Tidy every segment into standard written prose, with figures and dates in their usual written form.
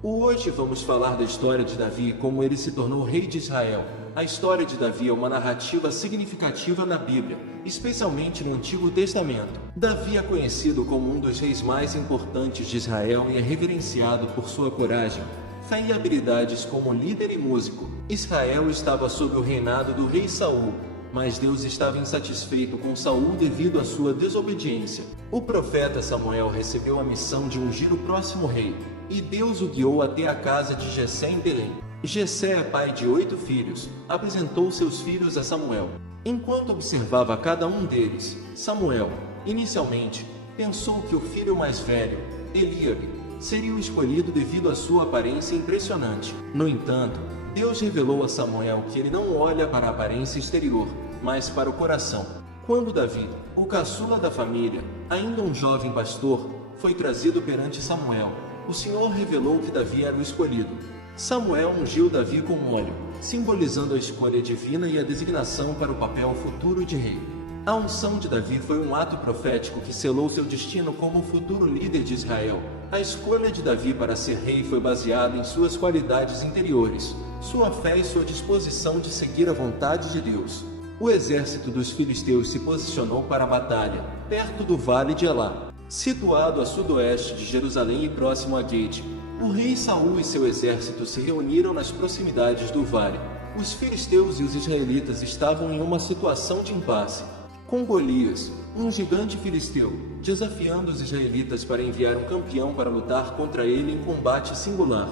Hoje vamos falar da história de Davi e como ele se tornou rei de Israel. A história de Davi é uma narrativa significativa na Bíblia, especialmente no Antigo Testamento. Davi é conhecido como um dos reis mais importantes de Israel e é reverenciado por sua coragem, fé e habilidades como líder e músico. Israel estava sob o reinado do rei Saul, mas Deus estava insatisfeito com Saul devido à sua desobediência. O profeta Samuel recebeu a missão de ungir o próximo rei, e Deus o guiou até a casa de Jessé em Belém. Jessé é pai de 8 filhos, apresentou seus filhos a Samuel. Enquanto observava cada um deles, Samuel, inicialmente, pensou que o filho mais velho, Eliabe, seria o escolhido devido à sua aparência impressionante. No entanto, Deus revelou a Samuel que ele não olha para a aparência exterior, mas para o coração. Quando Davi, o caçula da família, ainda um jovem pastor, foi trazido perante Samuel, o Senhor revelou que Davi era o escolhido. Samuel ungiu Davi com óleo, simbolizando a escolha divina e a designação para o papel futuro de rei. A unção de Davi foi um ato profético que selou seu destino como o futuro líder de Israel. A escolha de Davi para ser rei foi baseada em suas qualidades interiores, sua fé e sua disposição de seguir a vontade de Deus. O exército dos filisteus se posicionou para a batalha, perto do vale de Elá, situado a sudoeste de Jerusalém e próximo a Gate. O rei Saul e seu exército se reuniram nas proximidades do vale. Os filisteus e os israelitas estavam em uma situação de impasse, com Golias, um gigante filisteu, desafiando os israelitas para enviar um campeão para lutar contra ele em combate singular.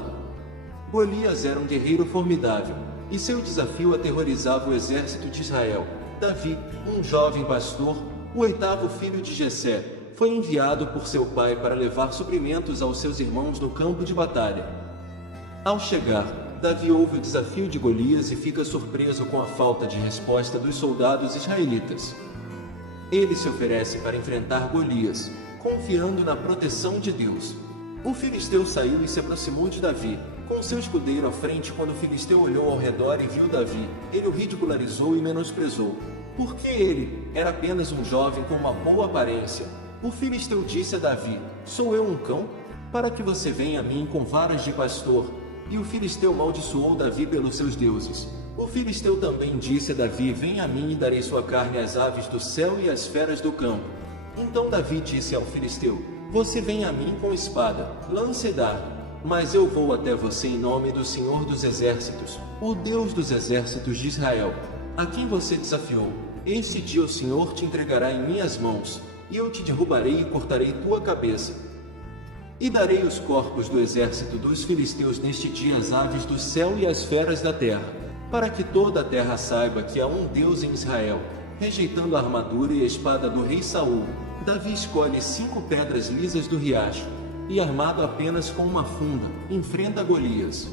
Golias era um guerreiro formidável, e seu desafio aterrorizava o exército de Israel. Davi, um jovem pastor, o 8º filho de Jessé, foi enviado por seu pai para levar suprimentos aos seus irmãos no campo de batalha. Ao chegar, Davi ouve o desafio de Golias e fica surpreso com a falta de resposta dos soldados israelitas. Ele se oferece para enfrentar Golias, confiando na proteção de Deus. O filisteu saiu e se aproximou de Davi, com seu escudeiro à frente. Quando o filisteu olhou ao redor e viu Davi, ele o ridicularizou e menosprezou, porque ele era apenas um jovem com uma boa aparência. O filisteu disse a Davi: "Sou eu um cão? Para que você venha a mim com varas de pastor." E o filisteu amaldiçoou Davi pelos seus deuses. O filisteu também disse a Davi: "Venha a mim e darei sua carne às aves do céu e às feras do campo." Então Davi disse ao filisteu: "Você vem a mim com espada, lança e dardo, mas eu vou até você em nome do Senhor dos Exércitos, o Deus dos exércitos de Israel, a quem você desafiou. Este dia o Senhor te entregará em minhas mãos, e eu te derrubarei e cortarei tua cabeça. E darei os corpos do exército dos filisteus neste dia às aves do céu e às feras da terra, para que toda a terra saiba que há um Deus em Israel." Rejeitando a armadura e a espada do rei Saul, Davi escolhe 5 pedras lisas do riacho, e armado apenas com uma funda, enfrenta Golias.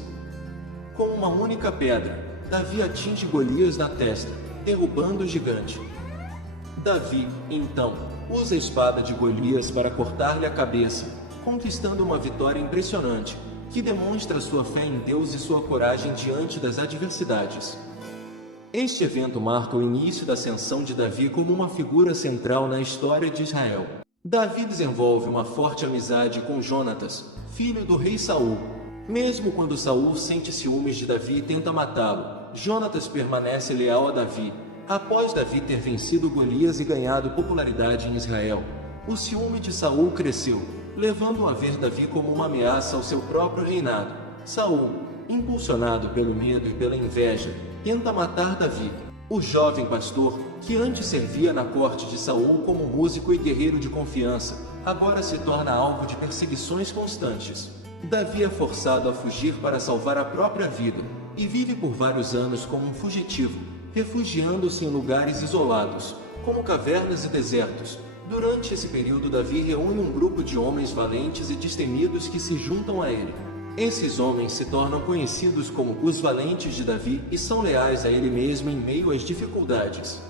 Com uma única pedra, Davi atinge Golias na testa, derrubando o gigante. Davi, então, usa a espada de Golias para cortar-lhe a cabeça, conquistando uma vitória impressionante, que demonstra sua fé em Deus e sua coragem diante das adversidades. Este evento marca o início da ascensão de Davi como uma figura central na história de Israel. Davi desenvolve uma forte amizade com Jonatas, filho do rei Saul. Mesmo quando Saul sente ciúmes de Davi e tenta matá-lo, Jonatas permanece leal a Davi. Após Davi ter vencido Golias e ganhado popularidade em Israel, o ciúme de Saul cresceu, levando-o a ver Davi como uma ameaça ao seu próprio reinado. Saul, impulsionado pelo medo e pela inveja, tenta matar Davi. O jovem pastor, que antes servia na corte de Saul como músico e guerreiro de confiança, agora se torna alvo de perseguições constantes. Davi é forçado a fugir para salvar a própria vida, e vive por vários anos como um fugitivo, refugiando-se em lugares isolados, como cavernas e desertos. Durante esse período, Davi reúne um grupo de homens valentes e destemidos que se juntam a ele. Esses homens se tornam conhecidos como os valentes de Davi e são leais a ele mesmo em meio às dificuldades.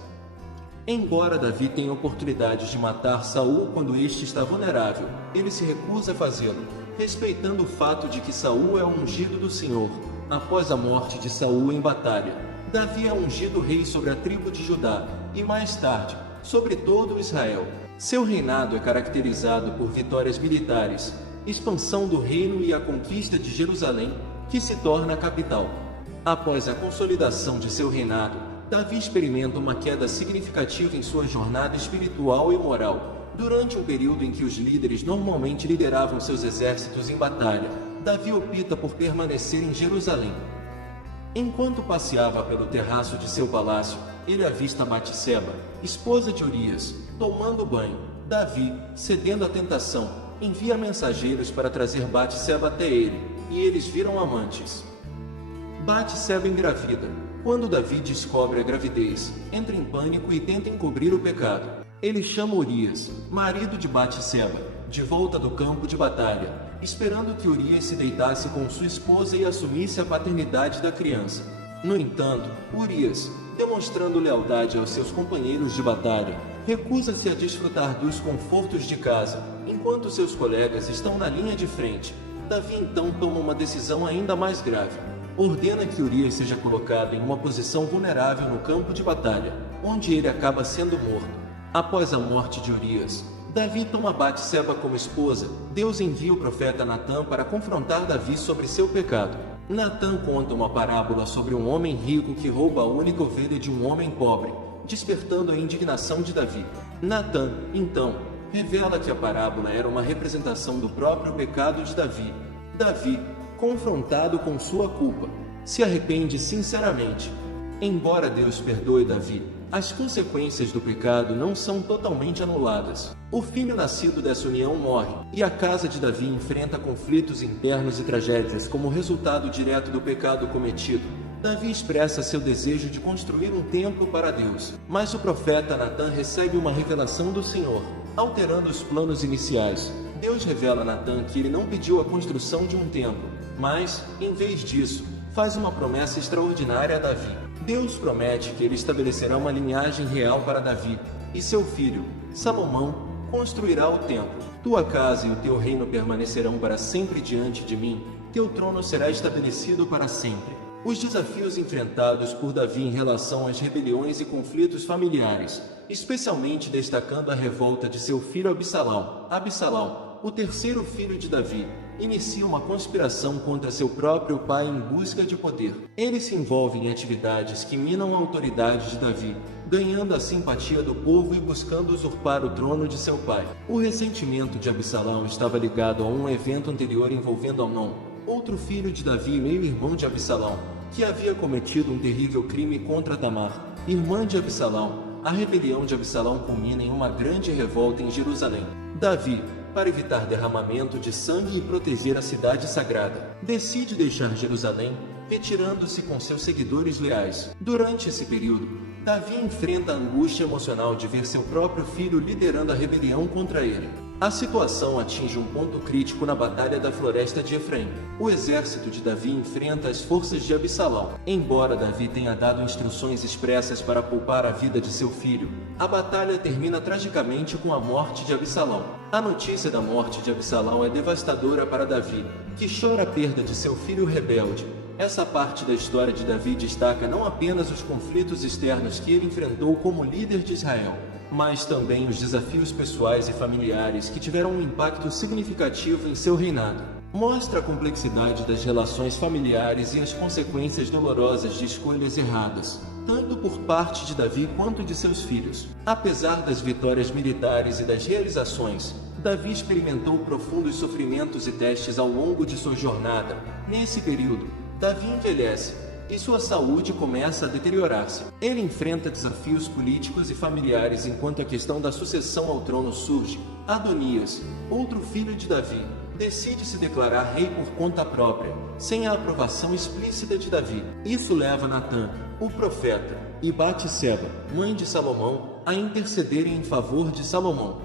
Embora Davi tenha oportunidade de matar Saul quando este está vulnerável, ele se recusa a fazê-lo, respeitando o fato de que Saul é o ungido do Senhor. Após a morte de Saul em batalha, Davi é ungido rei sobre a tribo de Judá, e mais tarde, sobre todo Israel. Seu reinado é caracterizado por vitórias militares, expansão do reino e a conquista de Jerusalém, que se torna a capital. Após a consolidação de seu reinado, Davi experimenta uma queda significativa em sua jornada espiritual e moral. Durante um período em que os líderes normalmente lideravam seus exércitos em batalha, Davi opta por permanecer em Jerusalém. Enquanto passeava pelo terraço de seu palácio, ele avista Batseba, esposa de Urias, tomando banho. Davi, cedendo à tentação, envia mensageiros para trazer Batseba até ele, e eles viram amantes. Batseba engravida. Quando Davi descobre a gravidez, entra em pânico e tenta encobrir o pecado. Ele chama Urias, marido de Batseba, de volta do campo de batalha, esperando que Urias se deitasse com sua esposa e assumisse a paternidade da criança. No entanto, Urias, demonstrando lealdade aos seus companheiros de batalha, recusa-se a desfrutar dos confortos de casa, enquanto seus colegas estão na linha de frente. Davi então toma uma decisão ainda mais grave. Ordena que Urias seja colocado em uma posição vulnerável no campo de batalha, onde ele acaba sendo morto. Após a morte de Urias, Davi toma Batseba como esposa. Deus envia o profeta Natã para confrontar Davi sobre seu pecado. Natã conta uma parábola sobre um homem rico que rouba a única ovelha de um homem pobre, despertando a indignação de Davi. Natã, então, revela que a parábola era uma representação do próprio pecado de Davi. Davi, confrontado com sua culpa, se arrepende sinceramente. Embora Deus perdoe Davi, as consequências do pecado não são totalmente anuladas. O filho nascido dessa união morre, e a casa de Davi enfrenta conflitos internos e tragédias como resultado direto do pecado cometido. Davi expressa seu desejo de construir um templo para Deus, mas o profeta Natã recebe uma revelação do Senhor, alterando os planos iniciais. Deus revela a Natã que ele não pediu a construção de um templo, mas, em vez disso, faz uma promessa extraordinária a Davi. Deus promete que ele estabelecerá uma linhagem real para Davi, e seu filho, Salomão, construirá o templo. Tua casa e o teu reino permanecerão para sempre diante de mim, teu trono será estabelecido para sempre. Os desafios enfrentados por Davi em relação às rebeliões e conflitos familiares, especialmente destacando a revolta de seu filho Absalão. Absalão, o terceiro filho de Davi, inicia uma conspiração contra seu próprio pai em busca de poder. Ele se envolve em atividades que minam a autoridade de Davi, ganhando a simpatia do povo e buscando usurpar o trono de seu pai. O ressentimento de Absalão estava ligado a um evento anterior envolvendo Amnon, outro filho de Davi e meio-irmão de Absalão, que havia cometido um terrível crime contra Tamar, irmã de Absalão. A rebelião de Absalão culmina em uma grande revolta em Jerusalém. Davi, para evitar derramamento de sangue e proteger a cidade sagrada, decide deixar Jerusalém, retirando-se com seus seguidores leais. Durante esse período, Davi enfrenta a angústia emocional de ver seu próprio filho liderando a rebelião contra ele. A situação atinge um ponto crítico na Batalha da Floresta de Efraim. O exército de Davi enfrenta as forças de Absalão. Embora Davi tenha dado instruções expressas para poupar a vida de seu filho, a batalha termina tragicamente com a morte de Absalão. A notícia da morte de Absalão é devastadora para Davi, que chora a perda de seu filho rebelde. Essa parte da história de Davi destaca não apenas os conflitos externos que ele enfrentou como líder de Israel, mas também os desafios pessoais e familiares que tiveram um impacto significativo em seu reinado. Mostra a complexidade das relações familiares e as consequências dolorosas de escolhas erradas, tanto por parte de Davi quanto de seus filhos. Apesar das vitórias militares e das realizações, Davi experimentou profundos sofrimentos e testes ao longo de sua jornada. Nesse período, Davi envelhece, e sua saúde começa a deteriorar-se. Ele enfrenta desafios políticos e familiares enquanto a questão da sucessão ao trono surge. Adonias, outro filho de Davi, decide se declarar rei por conta própria, sem a aprovação explícita de Davi. Isso leva Natã, o profeta, e Batseba, mãe de Salomão, a intercederem em favor de Salomão.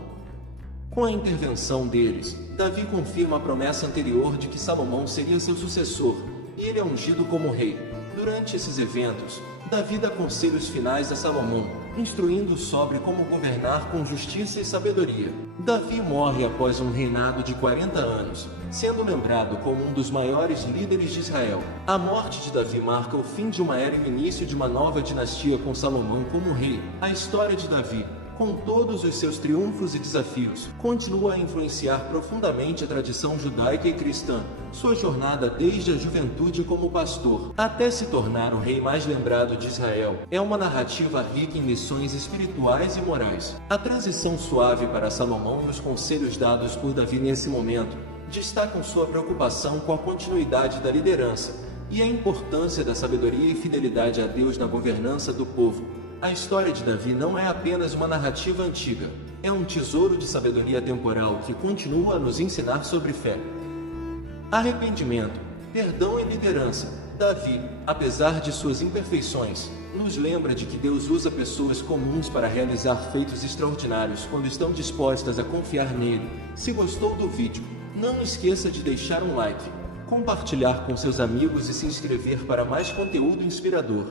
Com a intervenção deles, Davi confirma a promessa anterior de que Salomão seria seu sucessor, e ele é ungido como rei. Durante esses eventos, Davi dá conselhos finais a Salomão, instruindo-o sobre como governar com justiça e sabedoria. Davi morre após um reinado de 40 anos, sendo lembrado como um dos maiores líderes de Israel. A morte de Davi marca o fim de uma era e o início de uma nova dinastia com Salomão como rei. A história de Davi, com todos os seus triunfos e desafios, continua a influenciar profundamente a tradição judaica e cristã. Sua jornada desde a juventude como pastor até se tornar o rei mais lembrado de Israel é uma narrativa rica em lições espirituais e morais. A transição suave para Salomão e os conselhos dados por Davi nesse momento destacam sua preocupação com a continuidade da liderança e a importância da sabedoria e fidelidade a Deus na governança do povo. A história de Davi não é apenas uma narrativa antiga, é um tesouro de sabedoria temporal que continua a nos ensinar sobre fé, arrependimento, perdão e liderança. Davi, apesar de suas imperfeições, nos lembra de que Deus usa pessoas comuns para realizar feitos extraordinários quando estão dispostas a confiar nele. Se gostou do vídeo, não esqueça de deixar um like, compartilhar com seus amigos e se inscrever para mais conteúdo inspirador.